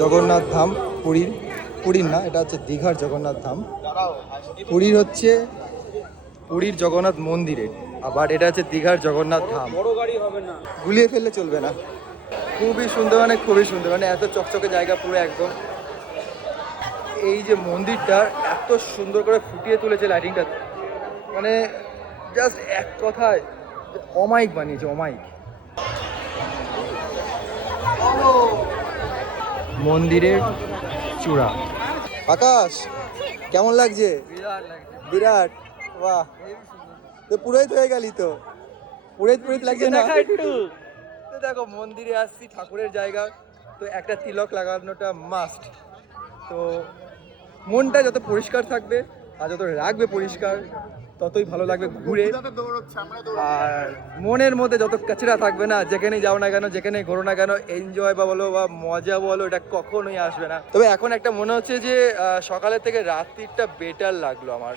জগন্নাথ ধাম পুরীর না, এটা হচ্ছে দীঘার জগন্নাথ ধাম। পুরীর জগন্নাথ মন্দিরে, আবার এটা হচ্ছে দীঘার জগন্নাথ ধাম। গুলিয়ে ফেললে চলবে না। খুবই সুন্দর, মানে খুবই সুন্দর, মানে এত চকচকে জায়গা পুরো একদম। এই যে মন্দিরটা এত সুন্দর করে ফুটিয়ে তুলেছে লাইটিংটা, মানে জাস্ট এক কথায় অমায়িক বানিয়েছে, অমায়িক। মন্দিরের চূড়া। আকাশ কেমন লাগছে? বিরাট, বাহ, তো পুরোহিত হয়ে গেলি তো, পুরোহিত লাগছে না? তো দেখো মন্দিরে আসছি, ঠাকুরের জায়গা, তো একটা তিলক লাগানোটা মাস্ট। তো মনটা যত পরিষ্কার থাকবে আর যত রাখবে পরিষ্কার, ততই ভালো লাগবে ঘুরে। আর মনের মধ্যে যত কাচরা থাকবে না, যেখানেই যাও না কেন, যেখানেই ঘোরো না কেন, এনজয় বা বলো বা মজা বলো, এটা কখনোই আসবে না। তবে এখন একটা মনে হচ্ছে যে সকালের থেকে রাত্রিটা বেটার লাগলো আমার।